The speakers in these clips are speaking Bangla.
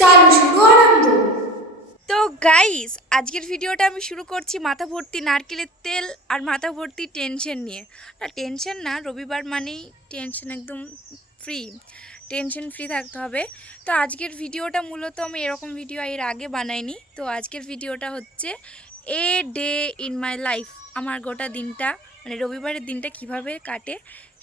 চালু শুরু আনন্দ। তো গাইস, আজকের ভিডিওটা আমি শুরু করছি মাথা ভর্তি নারকেলের তেল আর মাথা ভর্তি টেনশন নিয়ে। না টেনশন না, রবিবার মানেই টেনশন একদম ফ্রি, টেনশন ফ্রি থাকতে হবে। তো আজকের ভিডিওটা মূলত আমি এরকম ভিডিও এর আগে বানাইনি। তো আজকের ভিডিওটা হচ্ছে a day in my life, আমার গোটা দিনটা মানে রবিবারের দিনটা কিভাবে কাটে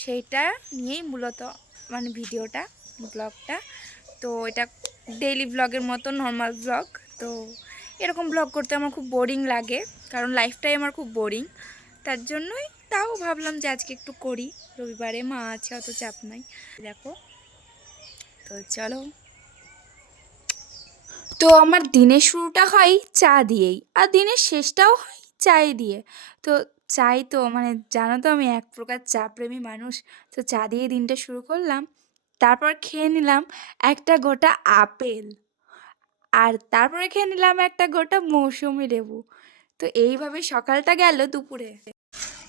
সেইটা নিয়েই মূলত মানে ভিডিওটা, ব্লগটা। তো এটা ডেইলি ব্লগের মতো নর্মাল ব্লগ। তো এরকম ব্লগ করতে আমার খুব বোরিং লাগে, কারণ লাইফটাই আমার খুব বোরিং। তার জন্যই তাও ভাবলাম যে আজকে একটু করি, রবিবারে মা আছে, অত চাপ নাই। দেখো, তো চলো। তো আমার দিনের শুরুটা হয় চা দিয়েই, আর দিনের শেষটাও হয় চায় দিয়ে। তো চাই তো মানে জানো তো আমি এক প্রকার চা প্রেমী মানুষ। তো চা দিয়ে দিনটা শুরু করলাম, তারপর খেয়ে নিলাম একটা গোটা আপেল, আর তারপরে খেয়ে নিলাম একটা গোটা মৌসুমি লেবু। তো এইভাবে সকালটা গেল দুপুরে।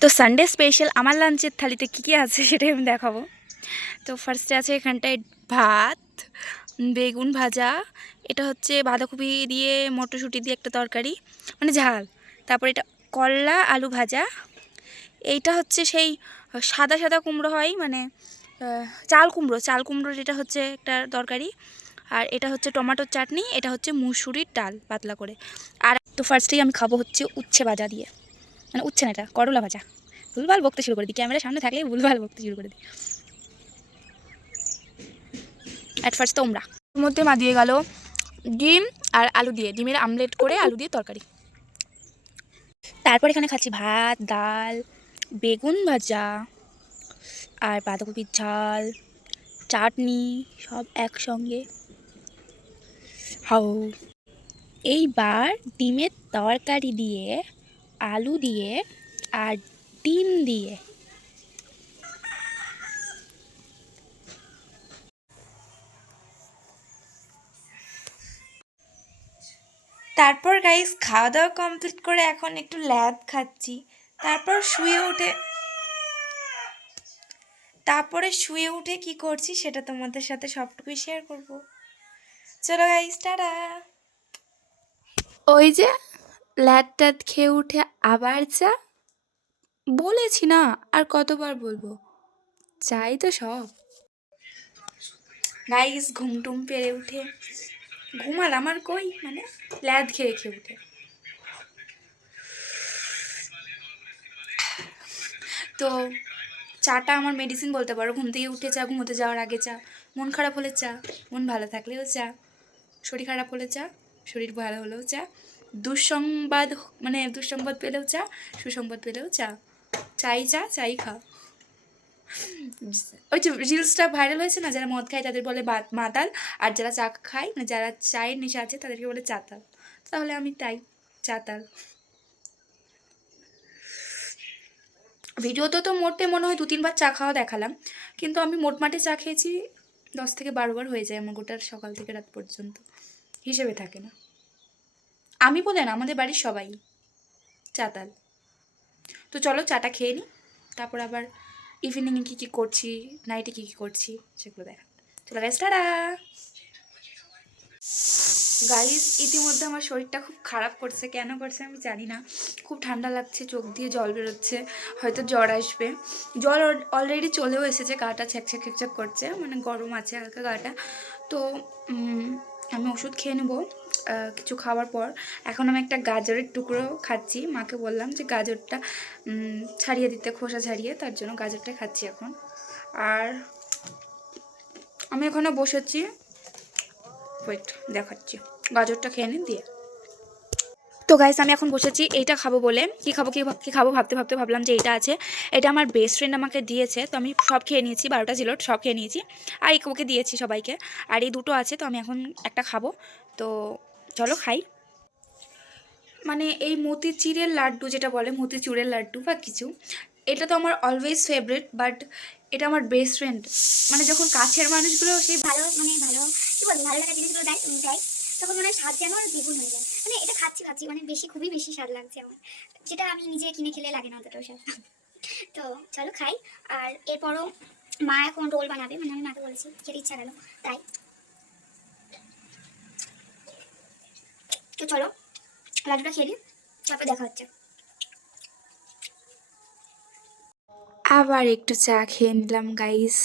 তো সানডে স্পেশাল আমার লাঞ্চের থালিতে কী কী আছে সেটাই আমি দেখাবো। তো ফার্স্টে আছে এখানটায় ভাত, বেগুন ভাজা, এটা হচ্ছে বাঁধাকপি দিয়ে মটরশুঁটি দিয়ে একটা তরকারি মানে ঝাল। তারপর এটা করলা আলু ভাজা, এইটা হচ্ছে সেই সাদা সাদা কুমড়ো হয় মানে চাল কুমড়োর এটা হচ্ছে একটা তরকারি। আর এটা হচ্ছে টমেটোর চাটনি, এটা হচ্ছে মুসুরির ডাল পাতলা করে। আর তো ফার্স্টেই আমি খাবো হচ্ছে উচ্ছে ভাজা দিয়ে, মানে উচ্ছে না, এটা করলা ভাজা। ভুলভাল বকতে শুরু করে দিই, ক্যামেরার সামনে থাকলেই ভুলভাল বকতে শুরু করে দিই। অ্যাট ফার্স্ট তোমরা ওর মধ্যে মা দিয়ে গেল ডিম আর আলু দিয়ে, ডিমের আমলেট করে আলু দিয়ে তরকারি। তারপর এখানে খাচ্ছি ভাত, ডাল, বেগুন ভাজা আর বাঁধাকপির ঝাল, চাটনি, সব একসঙ্গে। হাও, এইবার ডিমের তরকারি দিয়ে, আলু দিয়ে আর ডিম দিয়ে। তারপর গাইস খাওয়া দাওয়া কমপ্লিট করে এখন একটু ল্যাদ খাচ্ছি। তারপর শুয়ে উঠে তারপরে শুয়ে উঠে কি করছি সেটা তোমাদের সাথে সবটুকুই শেয়ার করব। চলো গাইস, টাটা। ওই যে ল্যাদ ট্যাদ খেয়ে উঠে আবার চা, বলেছি না আর কতবার বলবো, চাই তো সব। গাইস ঘুমটুম পেরে উঠে ঘুমার আমার কই, মানে ল্যাদ খেয়ে খেয়ে উঠে। তো চাটা আমার মেডিসিন বলতে পারো, ঘুম থেকে উঠে চা, ঘুমোতে যাওয়ার আগে চা, মন খারাপ হলে চা, মন ভালো থাকলেও চা, শরীর খারাপ হলে চা, শরীর ভালো হলেও চা, দুঃসংবাদ মানে দুঃসংবাদ পেলেও চা, সুসংবাদ পেলেও চা, চাই চা চাই খাও। ওই যে রিলসটা ভাইরাল হয়েছে না, যারা মদ খায় তাদের বলে মাতাল, আর যারা চা খায় মানে যারা চায়ের নেশা আছে তাদেরকে বলে চাতাল। তাহলে আমি তাই চাতাল। ভিডিওতে তো মোটে মনে হয় 2-3 বার চা খাওয়া দেখালাম, কিন্তু আমি মোটমাটে চা খেয়েছি 10 থেকে 12 বার হয়ে যায় আমার গোটা সকাল থেকে রাত পর্যন্ত, হিসেবে থাকে না। আমি বলে না, আমাদের বাড়ির সবাই চাতাল। তো চলো চাটা খেয়ে নিই, তারপর আবার ইভিনিংয়ে কী কী করছি, নাইটে কী কী করছি সেগুলো দেখা। চলো গাইস, টাটা। গাইস ইতিমধ্যে আমার শরীরটা খুব খারাপ করছে, কেন করছে আমি জানি না। খুব ঠান্ডা লাগছে, চোখ দিয়ে জল বেরোচ্ছে, হয়তো জ্বর আসবে। জল অলরেডি চলেও এসেছে, গাটা ছ্যাকছ্যাক ছ্যাকছ্যাক করছে, মানে গরম আছে হালকা গাটা। তো আমি ওষুধ খেয়ে নেবো কিছু খাওয়ার পর। এখন আমি একটা গাজরের টুকরো খাচ্ছি, মাকে বললাম যে গাজরটা ছাড়িয়ে দিতে, খোসা ছাড়িয়ে, তার জন্য গাজরটা খাচ্ছি এখন। আর আমি এখানে বসেছি, ওয়েট দেখাচ্ছি, গাজরটা খেয়ে নিন দিয়ে। তো গাইস আমি এখন বসেছি এইটা খাবো বলে, কী খাবো কী খাবো ভাবতে ভাবতে ভাবলাম যে এইটা আছে, এটা আমার বেস্ট ফ্রেন্ড আমাকে দিয়েছে। তো আমি সব খেয়ে নিয়েছি, 12টা ছিল, সব খেয়ে নিয়েছি, আর ওকে দিয়েছি সবাইকে। আর এই দুটো আছে, তো আমি এখন একটা খাবো। তো চলো খাই। মানে এই মতিচিড়ের লাড্ডু যেটা বলে, মতিচুরের লাড্ডু বা কিছু, এটা তো আমার অলওয়েজ ফেভারিট, বাট এটা আমার বেস্ট ফ্রেন্ড, মানে যখন কাছের মানুষগুলো সেই ভালো মানে ভালো কি বলবো, ভালো লাগা জিনিসগুলো দেয় দেয় তখন মনে হয় স্বাদ যেন আর দ্বিগুণ হয়ে যায়। মানে এটা খাচ্ছি খাচ্ছি মানে বেশি খুবই বেশি স্বাদ লাগছে আমার, যেটা আমি নিজে কিনে খেলে লাগে না অতটাও স্বাদ। তো চলো খাই। আর এরপরও মা এখন রোল বানাবে, মানে আমি মাকে বলেছি খেতে ইচ্ছা গেল তাই। চলো লাড্ডুটা খেয়ে নিই, তারপরে দেখা হচ্ছে। আবার একটু চা খেয়ে নিলাম গাইস।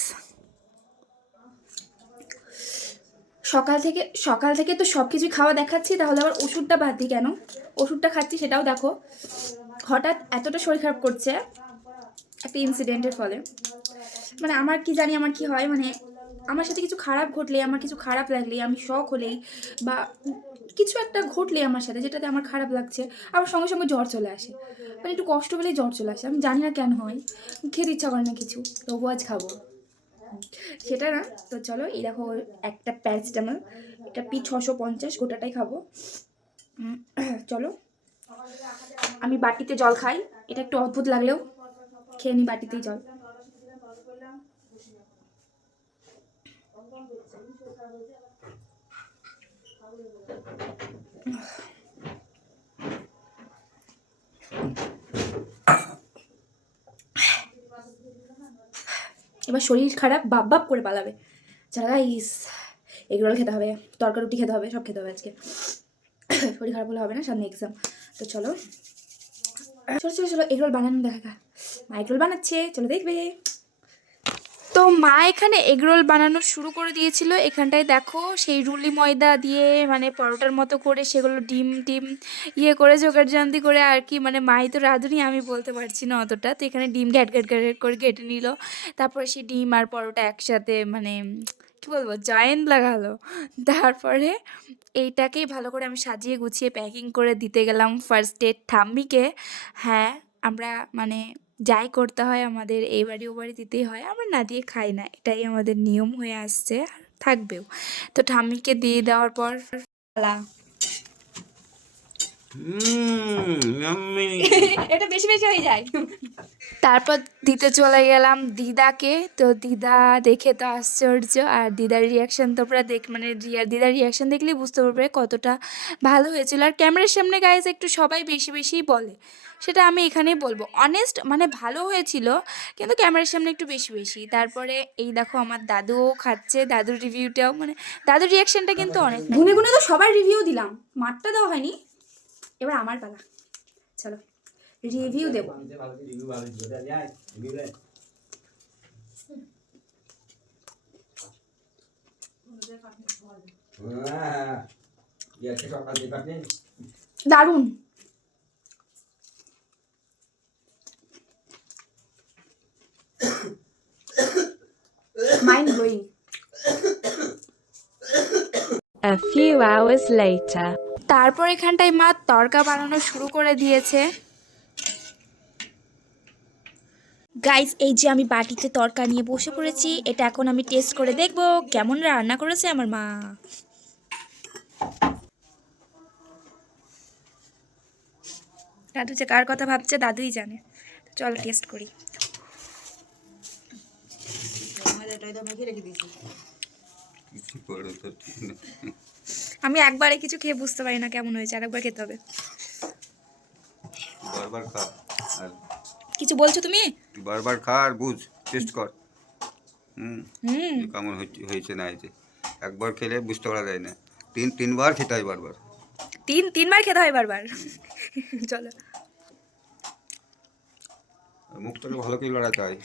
সকাল থেকে তো সব কিছুই খাওয়া দেখাচ্ছি, তাহলে আবার ওষুধটা বাদ দিই কেন? ওষুধটা খাচ্ছি সেটাও দেখো। হঠাৎ এতটা শরীর খারাপ করছে একটা ইনসিডেন্টের ফলে। মানে আমার কি জানি আমার কি হয়, মানে আমার সাথে কিছু খারাপ ঘটলে, আমার কিছু খারাপ লাগলে, আমি শখ হলেই বা কিছু একটা ঘটলে আমার সাথে যেটাতে আমার খারাপ লাগছে, আবার সঙ্গে সঙ্গে জ্বর চলে আসে। মানে একটু কষ্ট পেলেই জ্বর চলে আসে, আমি জানি না কেন হয়। খেতে ইচ্ছা করে না কিছু, তবু আজ খাবো সেটা না। তো চলো এই দেখো একটা প্যারাসিটামল, এটা P650, গোটাটাই খাবো। চলো আমি বাটিতে জল খাই, এটা একটু অদ্ভুত লাগলেও খেয়ে নি বাটিতেই জল। এবার শরীর খারাপ বাপ বাপ করে পালাবে। চলো গাইস, এগরোল খেতে হবে, তরকারি রুটি খেতে হবে, সব খেতে হবে আজকে। শরীর খারাপ হলে হবে না, সামনে এক্সাম। তো চলো চলো চলো চলো এগরোল বানানো দেখা। মা এগরোল বানাচ্ছে, চলো দেখবে। তো মা এখানে এগরোল বানানো শুরু করে দিয়েছিল। এখানটায় দেখো সেই রুলি ময়দা দিয়ে মানে পরোটার মতো করে সেগুলো ডিম টিম ইয়ে করে জোগাড়জান্তি করে আর কি, মানে মাই তো রাঁধুনি, আমি বলতে পারছি না অতটা। তো এখানে ডিম ঘ্যাট ঘ্যাট ঘ্যাট করে কেটে নিল, তারপরে সেই ডিম আর পরোটা একসাথে মানে কি বলবো জয়েন্ট লাগালো। তারপরে এইটাকেই ভালো করে আমি সাজিয়ে গুছিয়ে প্যাকিং করে দিতে গেলাম ফার্স্টে ঠাম্মিকে। হ্যাঁ, আমরা মানে যাই করতে হয় আমাদের এই বাড়ি ও বাড়ি দিতেই হয়, আমরা না দিয়ে খাই না, এটাই আমাদের নিয়ম হয়ে আসছে আর থাকবেও। তো ঠাম্মিকে দিয়ে দেওয়ার পর পালা। এটা বেশি বেশি হয়ে যায়। তারপর দিতে চলে গেলাম দিদাকে। তো দিদা দেখে তো আশ্চর্য, আর দিদার রিয়াকশান তোমরা মানে দিদার রিয়াকশান দেখলেই বুঝতে পারবে কতটা ভালো হয়েছিল। আর ক্যামেরার সামনে গাইজ একটু সবাই বেশি বেশিই বলে, সেটা আমি এখানেই বলবো অনেস্ট, মানে ভালো হয়েছিল কিন্তু ক্যামেরার সামনে একটু বেশি বেশি। তারপরে এই দেখো আমার দাদুও খাচ্ছে, দাদুর রিভিউটাও মানে দাদুর রিয়াকশানটা কিন্তু অনেক। গুনে গুনে তো সবার রিভিউ দিলাম, মারটা দেওয়া হয়নি, এবার আমার পালা। চলো রিভিউ দেবো। দারুণ, mind blowing. A few hours later. তারপর এখানটায় মা তড়কা বানানো শুরু করে দিয়েছে। গাইস এই যে আমি বাটিতে তড়কা নিয়ে বসে পড়েছি, এটা এখন আমি টেস্ট করে দেখব কেমন রান্না করেছে আমার মা। দাদু যে কার কথা ভাবছে দাদুই জানে। চলো টেস্ট করি। আমি একবারে কিছু খেয়ে বুঝতে পারি না কেমন হয়েছে, আরেকবার খেতে হবে। বারবার খা আর কিছু বলছো তুমি? তুই বারবার খা আর বুঝ, টেস্ট কর। হুম যে কেমন হয়েছে না হয়েছে, একবার খেলে বুঝতে পারা যায় না, তিনবার খেতে হয় বারবার। তিনবার খেতে হয় বারবার। চলো মুখটাকে ভালো করে লড়াতে হয়।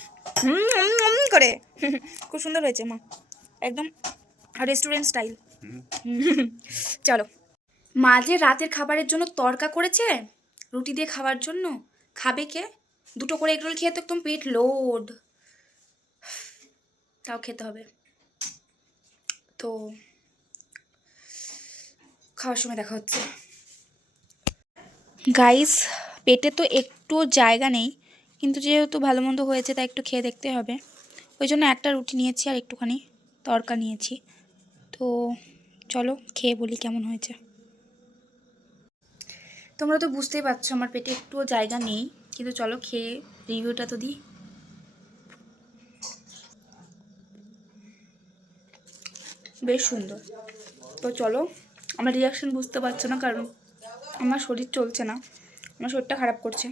করে খুব সুন্দর হয়েছে মা, একদম রেস্টুরেন্ট স্টাইল। চলো মা যে রাতের খাবারের জন্য তড়কা করেছে রুটি দিয়ে খাওয়ার জন্য, খাবে কে? দুটো করে এগরোল খেয়ে তো একদম পেট লোড, তাও খেতে হবে। তো খাওয়ার সময় দেখা হচ্ছে। গাইস পেটে তো একটু জায়গা নেই, কিন্তু যেহেতু ভালো মন্দ হয়েছে তাই একটু খেয়ে দেখতে হবে, ওই জন্য একটা রুটি নিয়েছি আর একটুখানি তড়কা নিয়েছি। তো চলো খেয়ে বলি কেমন হয়েছে। তোমরা তো বুঝতেই পারছো আমার পেটে একটুও জায়গা নেই, কিন্তু চলো খেয়ে রিভিউটা তো দিই। বেশ সুন্দর। তো চলো, আমার রিয়াকশান বুঝতে পারছো না কারণ আমার শরীর চলছে না, আমার শরীরটা খারাপ করছে।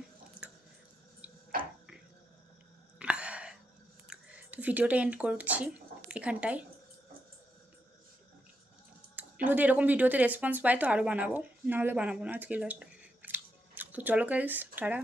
তো ভিডিওটা এন্ড করছি এখানটায়। যদি এরকম ভিডিওতে রেসপন্স পাই তো আরও বানাবো, নাহলে বানাবো না, আজকে লাস্ট। তো চলো গাইস, টাটা।